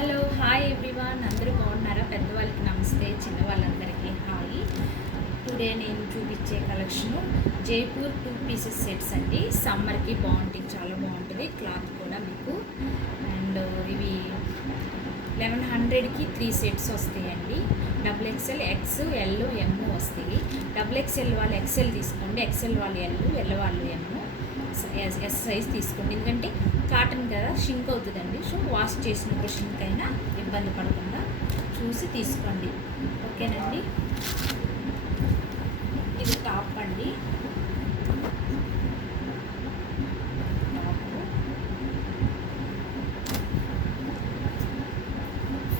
Hello hi everyone, అందరూ బాగున్నారా? పెద్దవాళ్ళకి నమస్తే, చిన్నవాళ్ళందరికీ హాయ్. టుడే నేను చూపించే కలెక్షను జైపూర్ 2 పీసెస్ సెట్స్ అండి. సమ్మర్కి బాగుంటుంది, చాలా బాగుంటుంది క్లాత్ కూడా మీకు. అండ్ ఇవి 1100కి 3 సెట్స్ వస్తాయండి. XXL, ఎక్స్, ఎల్, ఎమ్ వస్తాయి. XXL వాళ్ళు ఎక్సెల్ తీసుకోండి, ఎక్సెల్ వాళ్ళు ఎల్ వాళ్ళు ఎమ్, ఎస్ సైజ్ తీసుకోండి. ఎందుకంటే కాటన్ కదా, షింక్ అవుతుందండి. సో వాష్ చేసినప్పుడు షింక్ అయినా ఇబ్బంది పడకుండా చూసి తీసుకోండి, ఓకేనండి. ఇది టాప్ అండి,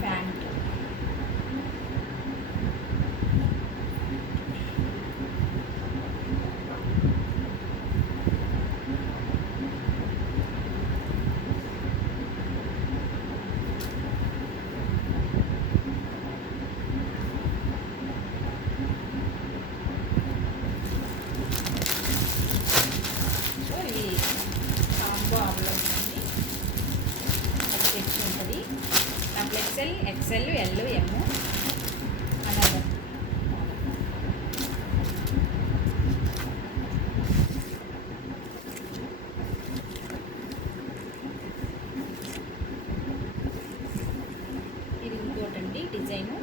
ప్యాంట్, ఉంటుంది. XXL, XL, ఎల్, ఎమ్ అలాగే. ఇది ఇంకోటండి డిజైను,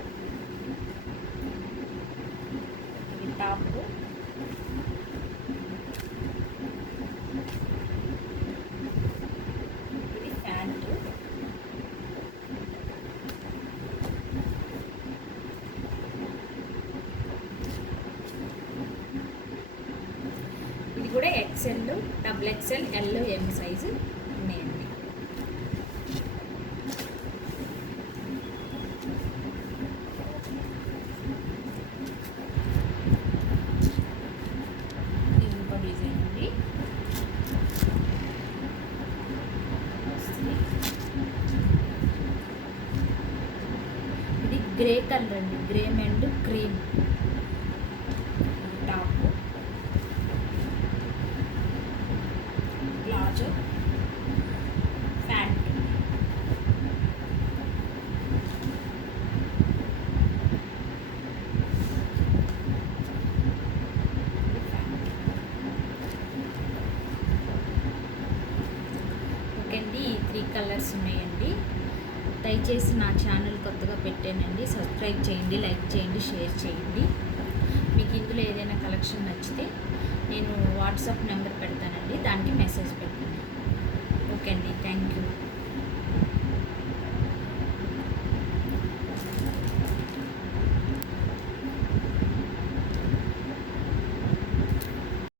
ఇది టాప్, ఇది ప్యాంటు, ఇది కూడా XL, XXL, ఎల్, ఎమ్ సైజు ఉన్నాయండి. ఇది ఇంకో డిజైన్ అండి, ఇది గ్రే కలర్ అండి, grey and cream top, palazzo, pant, okay అండి. ఈ 3 కలర్స్ ఉన్నాయండి. దయచేసి నా ఛానల్ కొత్తగా పెట్టానండి, సబ్స్క్రైబ్ చేయండి, లైక్ చేయండి, షేర్ చేయండి. మీకు ఇందులో ఏదైనా కలెక్షన్ నచ్చితే నేను వాట్సాప్ నెంబర్ పెడతానండి, దానికి మెసేజ్ పెట్టండి. ఓకే అండి, థ్యాంక్ యూ.